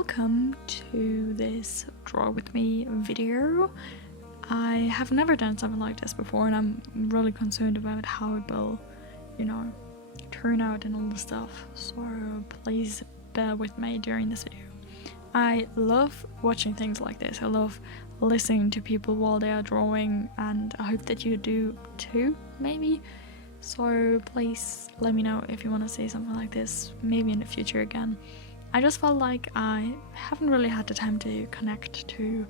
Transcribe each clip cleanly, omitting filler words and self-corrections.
welcome to this Draw With Me video. I have never done something like this before and I'm really concerned about how it will, turn out and all the stuff, so please bear with me during this video. I love watching things like this. I love listening to people while they are drawing, and I hope that you do too, maybe. So please let me know if you want to see something like this, maybe in the future again. I just felt like I haven't really had the time to connect to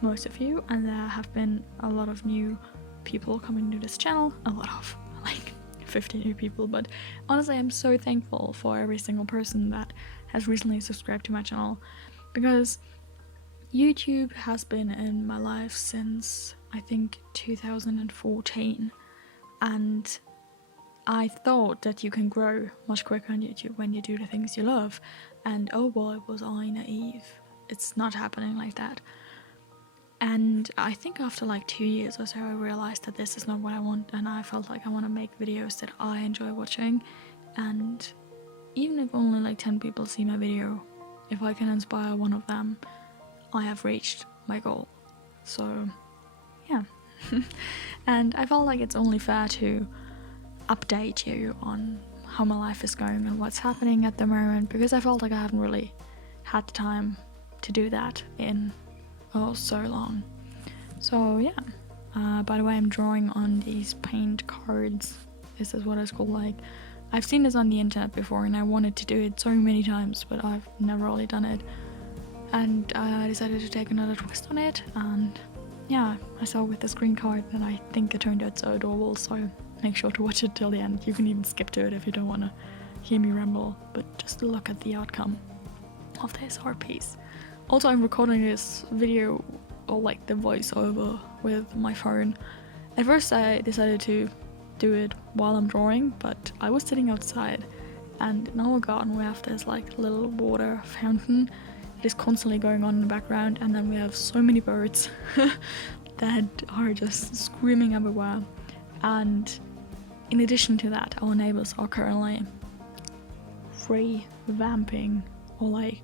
most of you, and there have been a lot of new people coming to this channel, a lot of, like 50 new people, but honestly I'm so thankful for every single person that has recently subscribed to my channel, because YouTube has been in my life since I think 2014, and I thought that you can grow much quicker on YouTube when you do the things you love, and oh boy was I naive. It's not happening like that. And I think after like 2 years or so I realized that this is not what I want, and I felt like I want to make videos that I enjoy watching, and even if only like 10 people see my video, if I can inspire one of them, I have reached my goal. So yeah. And I felt like it's only fair to update you on how my life is going and what's happening at the moment, because I felt like I haven't really had the time to do that in so long. So yeah, by the way, I'm drawing on these paint cards. This is what it's called. Like, I've seen this on the internet before and I wanted to do it so many times, but I've never really done it, and I decided to take another twist on it, and yeah, I saw with this green card and I think it turned out so adorable, so make sure to watch it till the end. You can even skip to it if you don't want to hear me ramble, but just look at the outcome of this art piece. Also, I'm recording this video, or like the voiceover, with my phone. At first I decided to do it while I'm drawing, but I was sitting outside, and in our garden we have this like little water fountain that is constantly going on in the background, and then we have so many birds that are just screaming everywhere. And in addition to that, our neighbors are currently revamping or like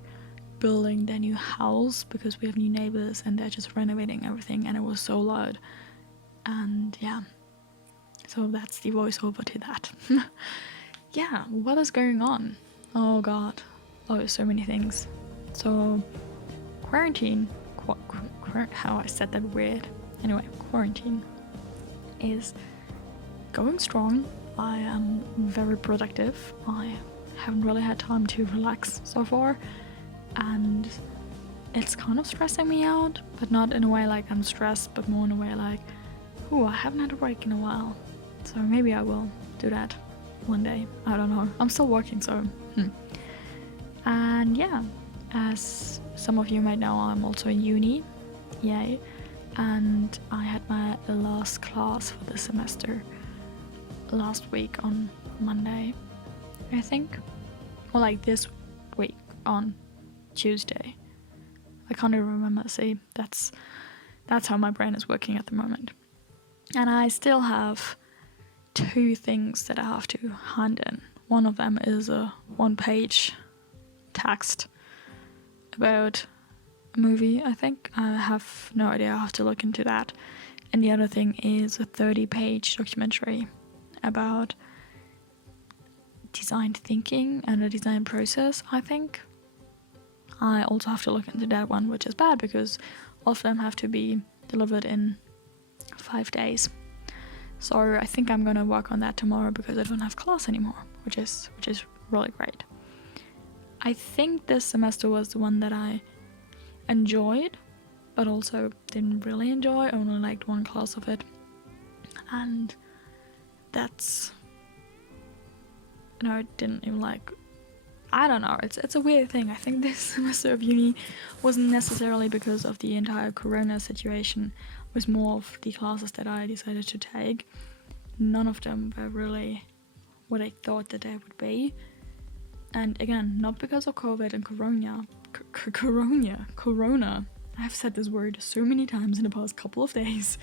building their new house, because we have new neighbors and they're just renovating everything, and it was so loud. And yeah, so that's the voiceover to that. Yeah, what is going on? Oh god, so many things. So quarantine, how I said that weird. Anyway, quarantine is going strong. I am very productive. I haven't really had time to relax so far, and it's kind of stressing me out, but not in a way like I'm stressed, but more in a way like, I haven't had a break in a while, so maybe I will do that one day. I don't know, I'm still working, so And yeah, as some of you might know, I'm also in uni, yay, and I had my last class for the semester last week on Monday, I think, or like this week on Tuesday. I can't even remember. See, that's how my brain is working at the moment. And I still have 2 things that I have to hand in. One of them is a 1-page text about a movie, I think. I have no idea, I have to look into that. And the other thing is a 30-page documentary about design thinking and the design process, I think. I also have to look into that one, which is bad because all of them have to be delivered in 5 days. So I think I'm gonna work on that tomorrow because I don't have class anymore, which is really great. I think this semester was the one that I enjoyed, but also didn't really enjoy. I only liked 1 class of it, and that's, it didn't even like, I don't know, it's a weird thing. I think this semester of uni wasn't necessarily because of the entire corona situation, it was more of the classes that I decided to take. None of them were really what I thought that they would be. And again, not because of COVID and corona. I've said this word so many times in the past couple of days.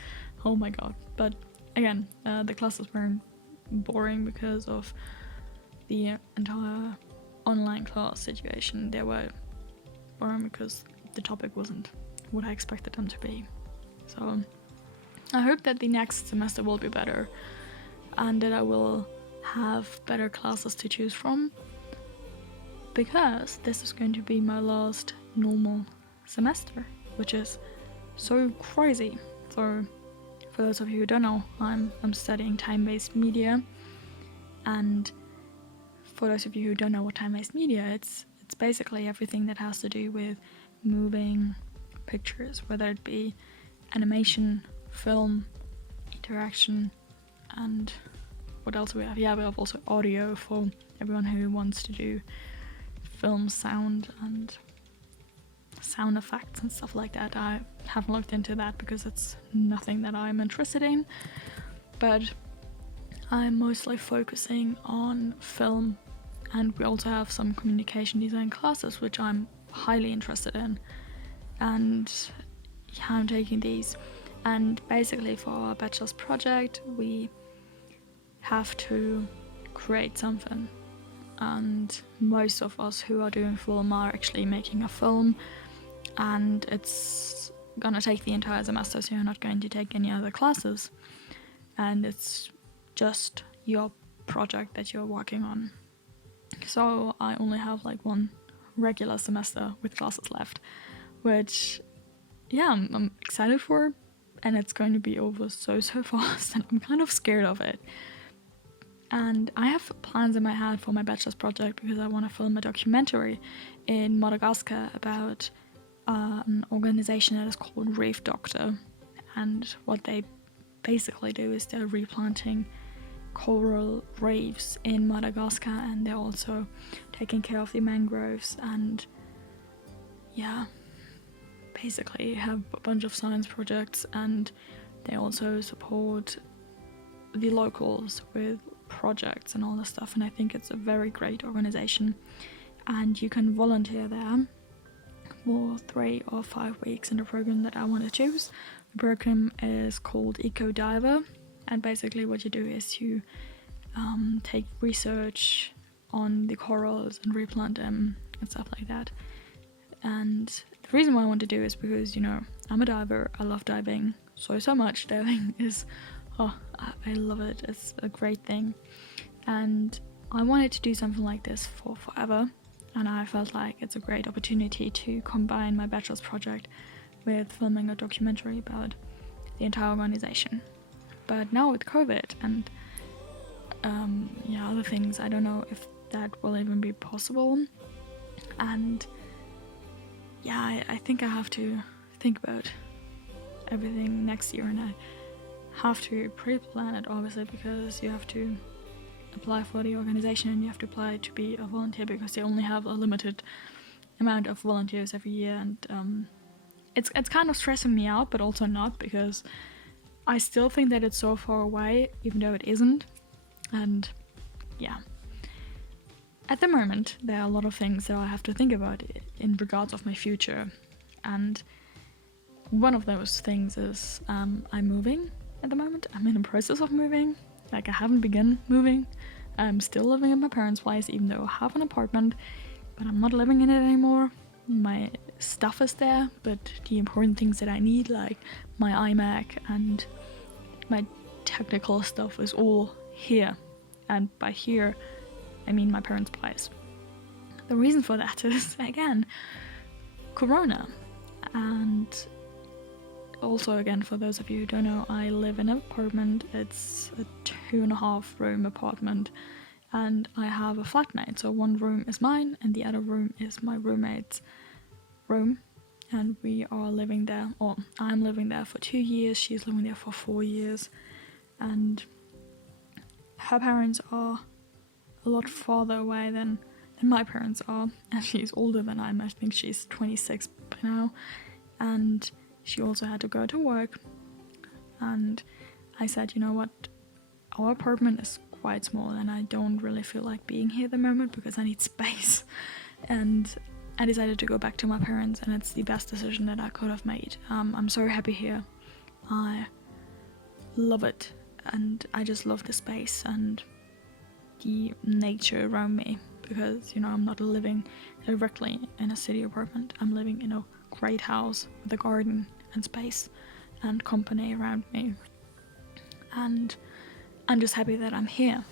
Oh my god. But again, the classes weren't boring because of the entire online class situation. They were for them because the topic wasn't what I expected them to be. So I hope that the next semester will be better and that I will have better classes to choose from, because this is going to be my last normal semester, which is so crazy. So for those of you who don't know, I'm studying Time-Based Media, and for those of you who don't know what Time-Based Media, it's basically everything that has to do with moving pictures, whether it be animation, film, interaction, and what else we have? Yeah, we have also audio for everyone who wants to do film sound and sound effects and stuff like that. I haven't looked into that because it's nothing that I'm interested in, but I'm mostly focusing on film, and we also have some communication design classes which I'm highly interested in, and yeah, I'm taking these. And basically for our bachelor's project we have to create something, and most of us who are doing film are actually making a film, and it's gonna take the entire semester, so you're not going to take any other classes, and it's just your project that you're working on. So I only have like one regular semester with classes left, which yeah, I'm excited for, and it's going to be over so fast, and I'm kind of scared of it. And I have plans in my head for my bachelor's project because I want to film a documentary in Madagascar about an organization that is called Reef Doctor, and what they basically do is they're replanting coral reefs in Madagascar, and they're also taking care of the mangroves, and yeah, basically have a bunch of science projects, and they also support the locals with projects and all this stuff, and I think it's a very great organization, and you can volunteer there for 3 or 5 weeks in the program that I want to choose. The program is called Eco Diver, and basically what you do is you take research on the corals and replant them and stuff like that. And the reason why I want to do is because, you know, I'm a diver, I love diving so much. Diving is, I love it, it's a great thing, and I wanted to do something like this for forever, and I felt like it's a great opportunity to combine my bachelor's project with filming a documentary about the entire organization. But now with COVID and other things, I don't know if that will even be possible, and yeah, I think I have to think about everything next year, and I have to pre-plan it, obviously, because you have to apply for the organization and you have to apply to be a volunteer because they only have a limited amount of volunteers every year, and it's kind of stressing me out, but also not, because I still think that it's so far away, even though it isn't. And yeah, at the moment there are a lot of things that I have to think about in regards of my future, and one of those things is I'm moving at the moment. I'm in the process of moving. Like, I haven't begun moving. I'm still living at my parents' place, even though I have an apartment, but I'm not living in it anymore. My stuff is there, but the important things that I need, like my iMac and my technical stuff, is all here. And by here, I mean my parents' place. The reason for that is, again, Corona. And also, again, for those of you who don't know, I live in an apartment. It's a 2.5 room apartment, and I have a flatmate. So one room is mine and the other room is my roommate's room, and we are living there, or I'm living there for 2 years, she's living there for 4 years, and her parents are a lot farther away than my parents are, and she's older than I am. I think she's 26 by now, and she also had to go to work. And I said, you know what, our apartment is quite small and I don't really feel like being here at the moment because I need space, and I decided to go back to my parents, and it's the best decision that I could have made. I'm so happy here. I love it, and I just love the space and the nature around me, because, you know, I'm not living directly in a city apartment. I'm living in a great house with a garden and space and company around me. And I'm just happy that I'm here.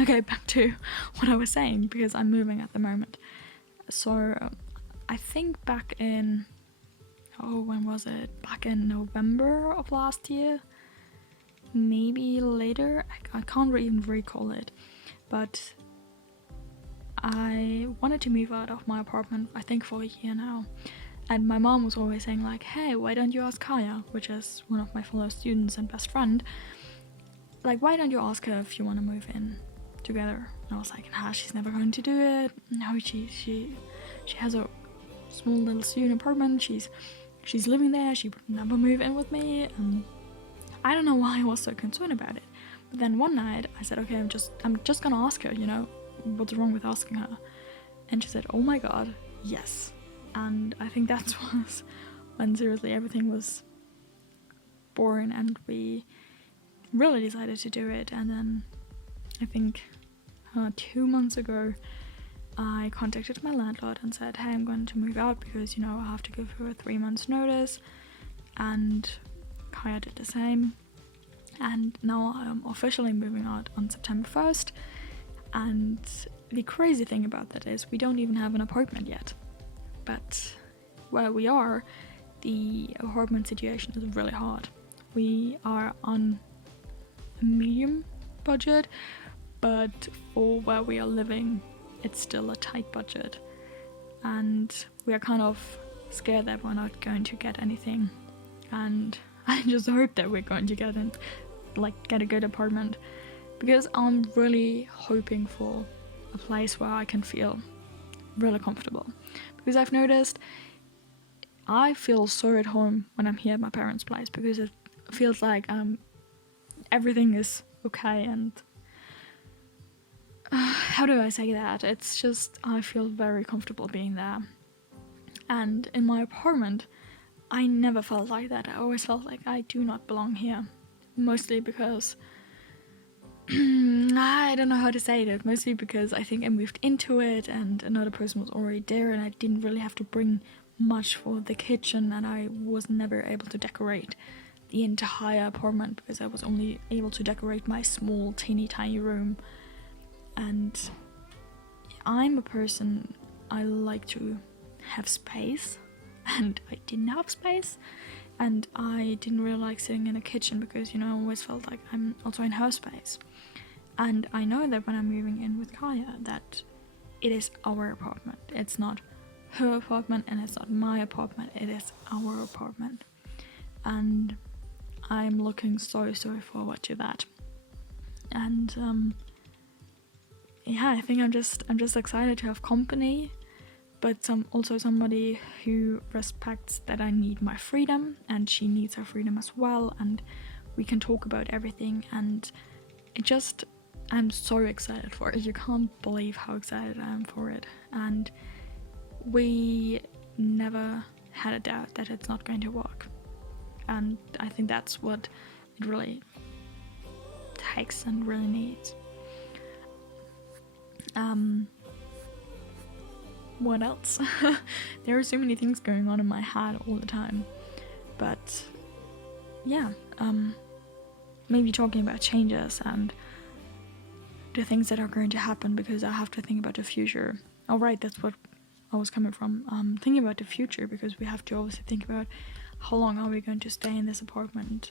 Okay, back to what I was saying, because I'm moving at the moment. So I think back in, when was it? Back in November of last year? Maybe later? I can't even recall it. But I wanted to move out of my apartment, I think for a year now. And my mom was always saying like, hey, why don't you ask Kaya, which is one of my fellow students and best friend, like, why don't you ask her if you want to move in together? And I was like, nah, she's never going to do it. No, she has a small little student apartment. She's living there. She would never move in with me. And I don't know why I was so concerned about it. But then one night I said, okay, I'm just gonna ask her, you know, what's wrong with asking her? And she said, oh my god, yes. And I think that was when seriously everything was born and we really decided to do it. And then I think 2 months ago I contacted my landlord and said, hey, I'm going to move out because, you know, I have to give her a 3 months notice. And Kaya did the same. And now I'm officially moving out on September 1st. And the crazy thing about that is we don't even have an apartment yet. But where we are, the apartment situation is really hard. We are on a medium budget, but for where we are living, it's still a tight budget. And we are kind of scared that we're not going to get anything. And I just hope that we're going to get a good apartment, because I'm really hoping for a place where I can feel really comfortable. Because I've noticed I feel so at home when I'm here at my parents' place, because it feels like everything is okay. And how do I say that? It's just I feel very comfortable being there. And in my apartment, I never felt like that. I always felt like I do not belong here. Mostly because I don't know how to say it. Mostly because I think I moved into it and another person was already there, and I didn't really have to bring much for the kitchen, and I was never able to decorate the entire apartment because I was only able to decorate my small teeny tiny room. And I'm a person, I like to have space, and I didn't have space. And I didn't really like sitting in a kitchen because, you know, I always felt like I'm also in her space. And I know that when I'm moving in with Kaya, that it is our apartment. It's not her apartment and it's not my apartment. It is our apartment. And I'm looking so forward to that. And yeah, I think I'm just excited to have company, but also somebody who respects that I need my freedom and she needs her freedom as well, and we can talk about everything. And I'm so excited for it. You can't believe how excited I am for it. And we never had a doubt that it's not going to work. And I think that's what it really takes and really needs. What else? There are so many things going on in my head all the time. But yeah, maybe talking about changes and the things that are going to happen, because I have to think about the future. Oh right, that's what I was coming from. Thinking about the future, because we have to obviously think about how long are we going to stay in this apartment.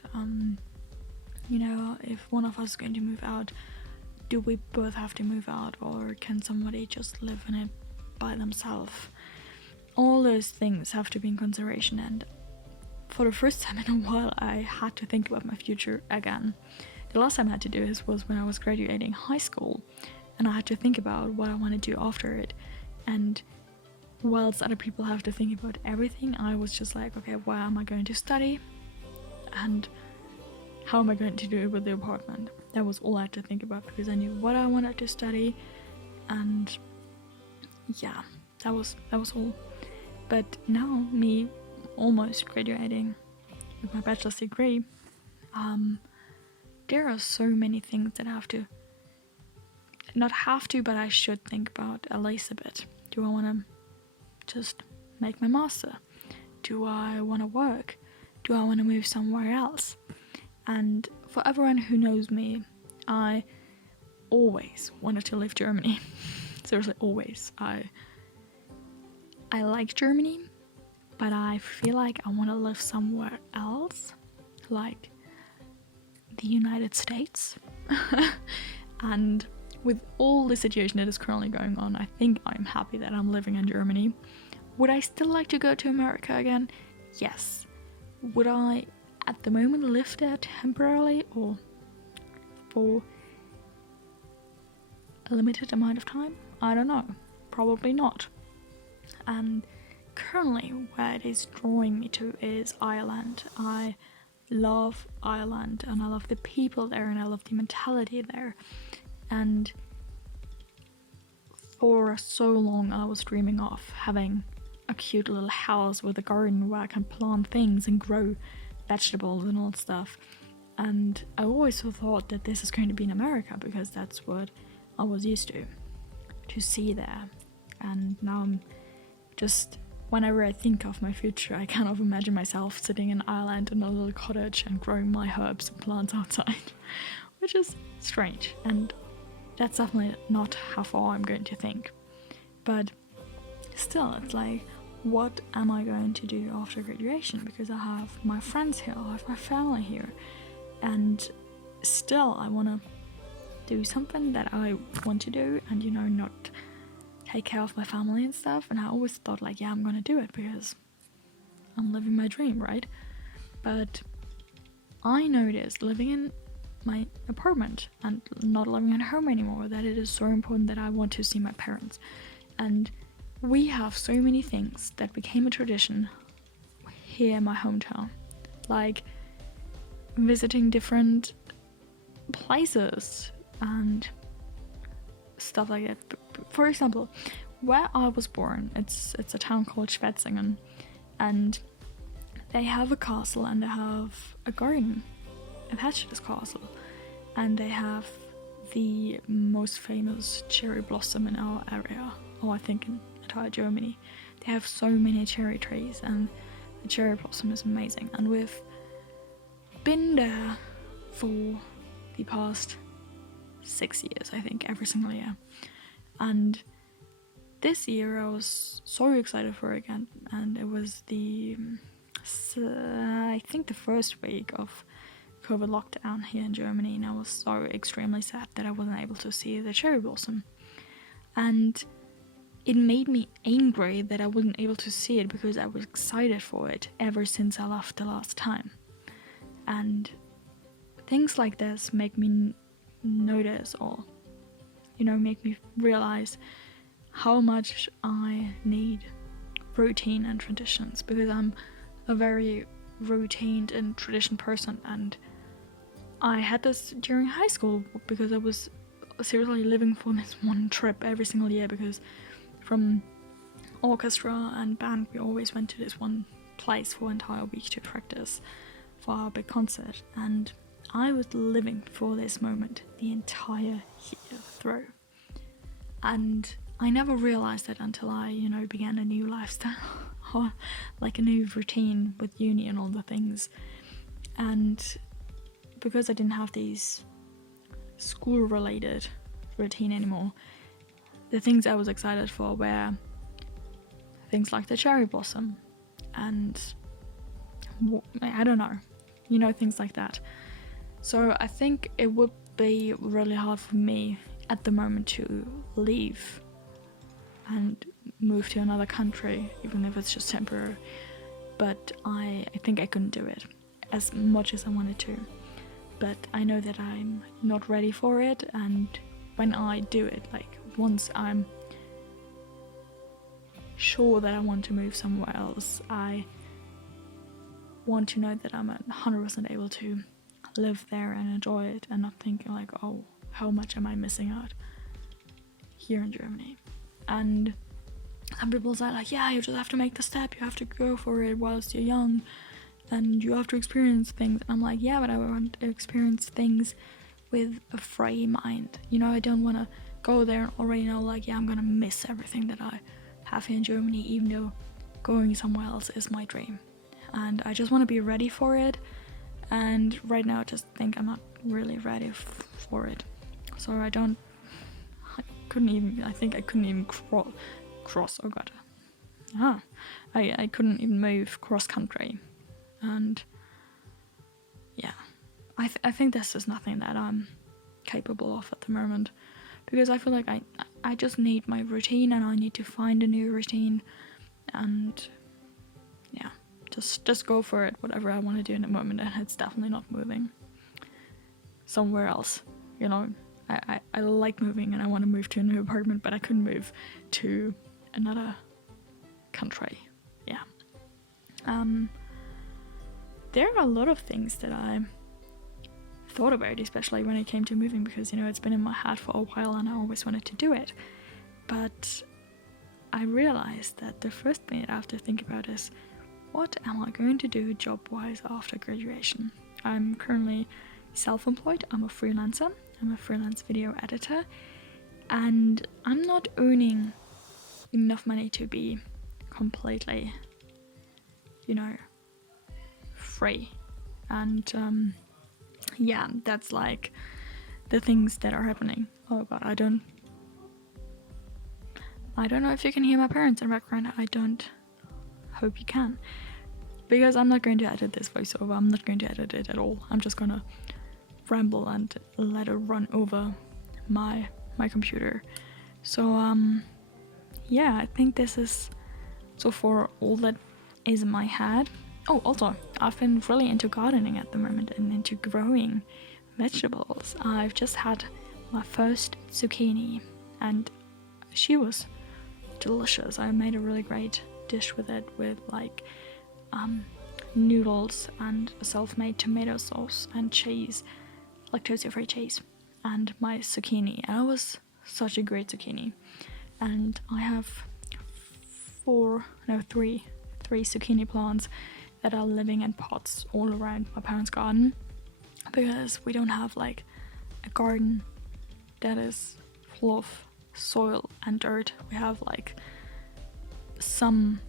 You know, if one of us is going to move out, do we both have to move out, or can somebody just live in it by themselves? All those things have to be in consideration, and for the first time in a while I had to think about my future again. The last time I had to do this was when I was graduating high school, and I had to think about what I want to do after it. And whilst other people have to think about everything, I was just like, okay, where am I going to study, and how am I going to do it with the apartment? That was all I had to think about, because I knew what I wanted to study. And yeah, that was all. But now, me almost graduating with my bachelor's degree, there are so many things that have to not have to, but I should think about at least a bit. Do I want to just make my master? Do I want to work? Do I want to move somewhere else? And for everyone who knows me, I always wanted to leave Germany. Seriously, always. I like Germany, but I feel like I want to live somewhere else, like the United States. And with all the situation that is currently going on, I think I'm happy that I'm living in Germany. Would I still like to go to America again? Yes. Would I at the moment live there temporarily or for a limited amount of time? I don't know. Probably not. And currently where it is drawing me to is Ireland. I love Ireland and I love the people there and I love the mentality there. And for so long I was dreaming of having a cute little house with a garden where I can plant things and grow vegetables and all that stuff. And I always thought that this is going to be in America because that's what I was used to see there. And now I'm just, whenever I think of my future, I kind of imagine myself sitting in Ireland in a little cottage and growing my herbs and plants outside, which is strange. And that's definitely not how far I'm going to think. But still, it's like, what am I going to do after graduation? Because I have my friends here, I have my family here, and still I want to do something that I want to do and, not take care of my family and stuff. And I always thought like, yeah, I'm gonna do it because I'm living my dream, right? But I noticed living in my apartment and not living at home anymore that it is so important that I want to see my parents. And we have so many things that became a tradition here in my hometown, like visiting different places and stuff like that. For example, where I was born, it's a town called Schwetzingen, and they have a castle and they have a garden attached to this castle, and they have the most famous cherry blossom in our area, or I think in entire Germany. They have so many cherry trees and the cherry blossom is amazing, and we've been there for the past 6 years, I think, every single year. And this year I was so excited for it again, and it was I think the first week of COVID lockdown here in Germany, and I was so extremely sad that I wasn't able to see the cherry blossom. And it made me angry that I wasn't able to see it because I was excited for it ever since I left the last time. And things like this make me notice, or make me realize how much I need routine and traditions, because I'm a very routine and tradition person, and I had this during high school because I was seriously living for this one trip every single year, because from orchestra and band we always went to this one place for an entire week to practice for our big concert, and I was living for this moment the entire year through. And I never realized it until I, began a new lifestyle, or like a new routine with uni and all the things. And because I didn't have these school-related routine anymore, the things I was excited for were things like the cherry blossom and I don't know, things like that. So I think it would be really hard for me at the moment to leave and move to another country, even if it's just temporary. But I think I couldn't do it as much as I wanted to. But I know that I'm not ready for it, and when I do it, like once I'm sure that I want to move somewhere else, I want to know that I'm 100% able to live there and enjoy it, and not thinking like, oh, how much am I missing out here in Germany. And some people say like, yeah, you just have to make the step, you have to go for it whilst you're young, and you have to experience things. And I'm like, yeah, but I want to experience things with a free mind. I don't want to go there and already know like, yeah, I'm gonna miss everything that I have here in Germany, even though going somewhere else is my dream. And I just want to be ready for it. And right now I just think I'm not really ready for it. So I couldn't even cross, oh god. I couldn't even move cross country. And yeah, I think this is nothing that I'm capable of at the moment, because I feel like I just need my routine, and I need to find a new routine, and yeah, just go for it, whatever I want to do in the moment. And it's definitely not moving somewhere else, you know. I like moving, and I want to move to a new apartment, but I couldn't move to another country. Yeah. There are a lot of things that I thought about, especially when it came to moving, because, you know, it's been in my head for a while and I always wanted to do it. But I realized that the first thing that I have to think about is, what am I going to do job-wise after graduation? I'm currently self-employed. I'm a freelancer. I'm a freelance video editor, and I'm not earning enough money to be completely, you know, free. And yeah, that's like the things that are happening. Oh god, I don't know if you can hear my parents in the background. I don't hope you can, because I'm not going to edit this voiceover. I'm not going to edit it at all. I'm just gonna ramble and let it run over my computer. So yeah, I think this is so for all that is in my head. Oh, also, I've been really into gardening at the moment and into growing vegetables. I've just had my first zucchini, and she was delicious. I made a really great dish with it, with like noodles and self-made tomato sauce and cheese, lactose-free cheese, and my zucchini. And it was such a great zucchini. And I have three zucchini plants that are living in pots all around my parents' garden, because we don't have like a garden that is full of soil and dirt. We have like some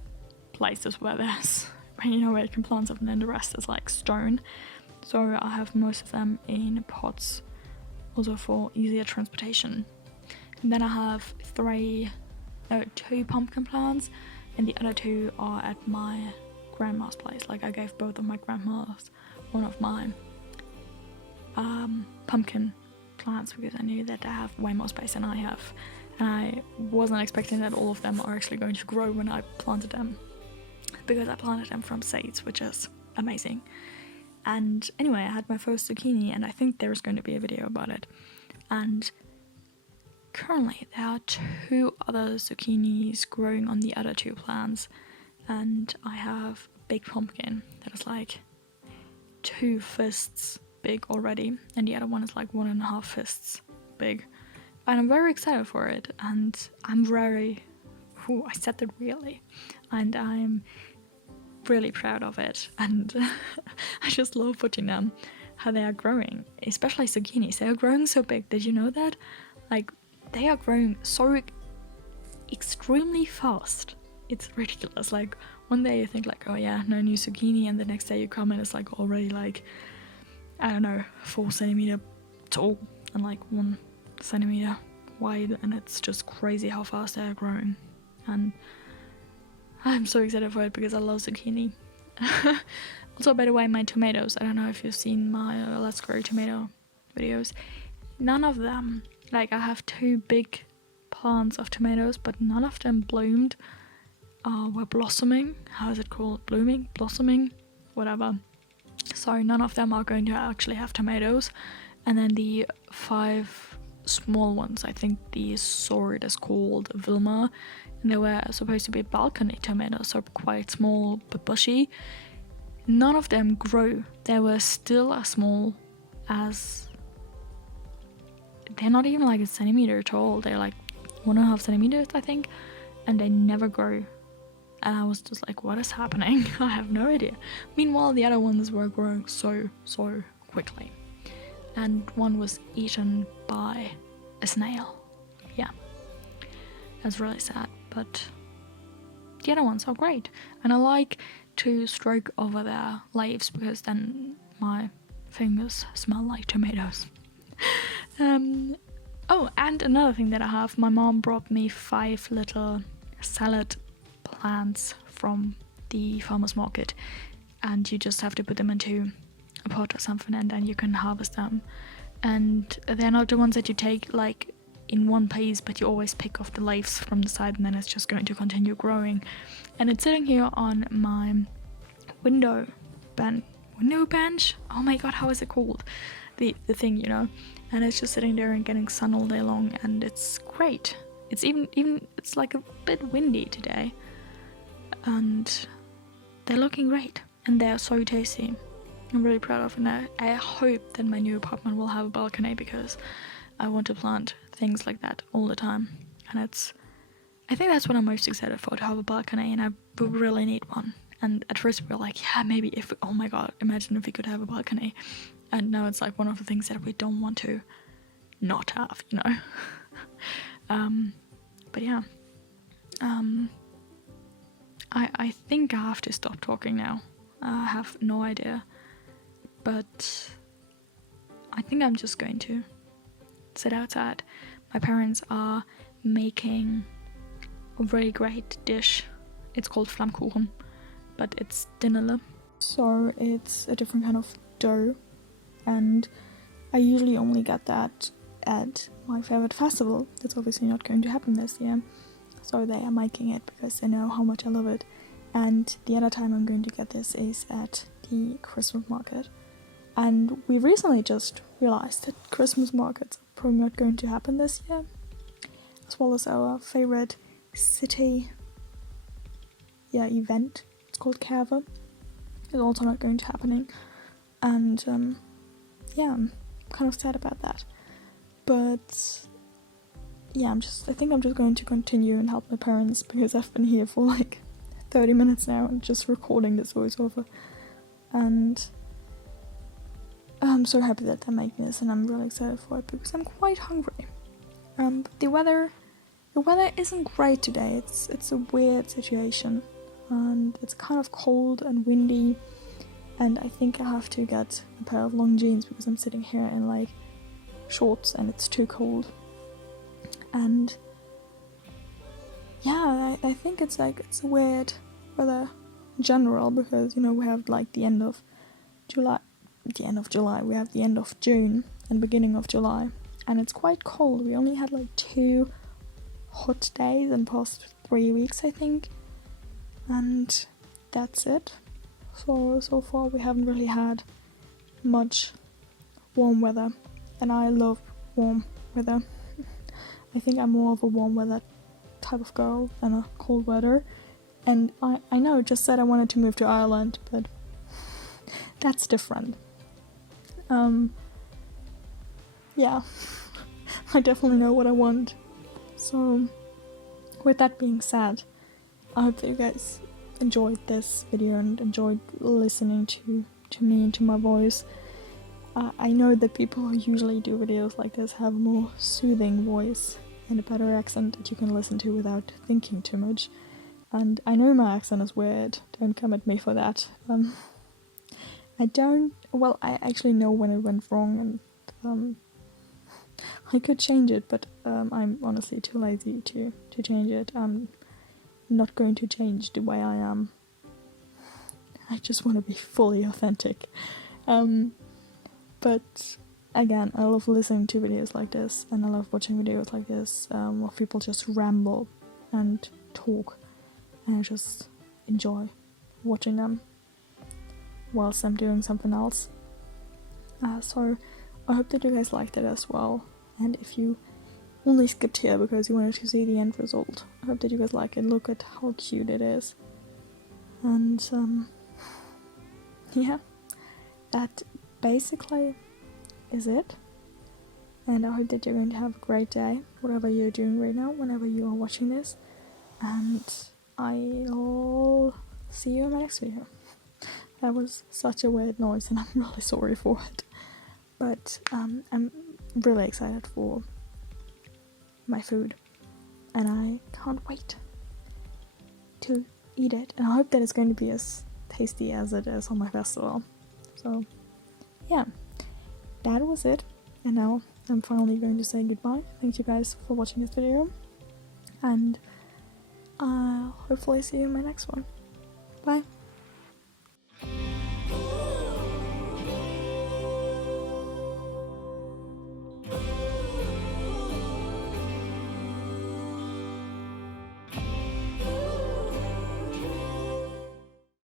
places where there's, you know, where you can plant something, and the rest is like stone. So I have most of them in pots, also for easier transportation. And then I have two pumpkin plants, and the other two are at my grandma's place. Like, I gave both of my grandmas one of my pumpkin plants, because I knew that they have way more space than I have, and I wasn't expecting that all of them are actually going to grow when I planted them, because I planted them from seeds, which is amazing. And anyway, I had my first zucchini, and I think there's going to be a video about it. And currently there are two other zucchinis growing on the other two plants, and I have a big pumpkin that is like 2 fists big already, and the other one is like 1.5 fists big. And I'm very excited for it, and I'm very, I said that really, and I'm really proud of it. And I just love watching them, how they are growing, especially zucchinis. They are growing so big. Did you know that? Like, they are growing so extremely fast. It's ridiculous. Like, one day you think like, oh yeah, no new zucchini, and the next day you come and it's like already like, I don't know, 4 centimeter tall and like 1 centimeter wide, and it's just crazy how fast they are growing. And I'm so excited for it because I love zucchini. Also, by the way, my tomatoes, I don't know if you've seen my Let's Grow Tomato videos. None of them, like, I have 2 big plants of tomatoes, but none of them bloomed, were blossoming. How is it called? Blooming? Blossoming? Whatever. So none of them are going to actually have tomatoes. And then the 5 small ones, I think the sort is called Wilma, and they were supposed to be balcony tomatoes, so quite small but bushy. None of them grew. They were still as small as, they're not even like a centimeter tall. They're like 1.5 centimeters, I think, and they never grew. And I was just like, what is happening? I have no idea. Meanwhile, the other ones were growing so quickly. And one was eaten by a snail. That's really sad, but the other ones are great. And I like to stroke over their leaves because then my fingers smell like tomatoes. Oh, and another thing that I have, my mom brought me 5 little salad plants from the farmer's market, and you just have to put them into a pot or something and then you can harvest them. And they're not the ones that you take like in one piece, but you always pick off the leaves from the side and then it's just going to continue growing. And it's sitting here on my window bench. Oh my god, how is it called? The thing, you know. And it's just sitting there and getting sun all day long, and it's great. It's even it's like a bit windy today, and they're looking great and they're so tasty. I'm really proud of it. I hope that my new apartment will have a balcony because I want to plant things like that all the time, and I think that's what I'm most excited for, to have a balcony, and I would really need one. And at first we were like, yeah, maybe if, oh my god, imagine if we could have a balcony. And now it's like one of the things that we don't want to not have, you know. But yeah. I think I have to stop talking now. I have no idea. But I think I'm just going to sit outside. My parents are making a really great dish. It's called Flammkuchen, but it's dinnerle. So it's a different kind of dough, and I usually only get that at my favorite festival. That's obviously not going to happen this year. So they are making it because they know how much I love it. And the other time I'm going to get this is at the Christmas market. And we recently just realized that Christmas markets are probably not going to happen this year. As well as our favorite city event. It's called Kerve. It's also not going to happening. And I'm kind of sad about that. But yeah, I think I'm just going to continue and help my parents because I've been here for like 30 minutes now and just recording this voiceover. And I'm so happy that they're making this, and I'm really excited for it because I'm quite hungry. The weather isn't great today. It's a weird situation, and it's kind of cold and windy, and I think I have to get a pair of long jeans because I'm sitting here in like shorts and it's too cold. And yeah, I think it's a weird weather in general because, you know, we have like the end of July, we have the end of June and beginning of July, and it's quite cold. We only had like 2 hot days in the past 3 weeks, I think, and that's it. So far we haven't really had much warm weather, and I love warm weather. I think I'm more of a warm weather type of girl than a cold weather, and I know I just said I wanted to move to Ireland, but that's different. Yeah, I definitely know what I want. So with that being said, I hope that you guys enjoyed this video and enjoyed listening to me and to my voice. I know that people who usually do videos like this have a more soothing voice and a better accent that you can listen to without thinking too much. And I know my accent is weird, don't come at me for that. I actually know when it went wrong, and I could change it, but I'm honestly too lazy to change it. I'm not going to change the way I am. I just want to be fully authentic. But again, I love listening to videos like this, and I love watching videos like this where people just ramble and talk, and I just enjoy watching them whilst I'm doing something else. So I hope that you guys liked it as well, and if you only skipped here because you wanted to see the end result, I hope that you guys like it. Look at how cute it is. And yeah, that basically is it, and I hope that you're going to have a great day, whatever you're doing right now, whenever you are watching this, and I'll see you in my next video. That was such a weird noise and I'm really sorry for it, but I'm really excited for my food, and I can't wait to eat it, and I hope that it's going to be as tasty as it is on my festival. So yeah, that was it, and now I'm finally going to say goodbye. Thank you guys for watching this video, and I'll hopefully see you in my next one. Bye.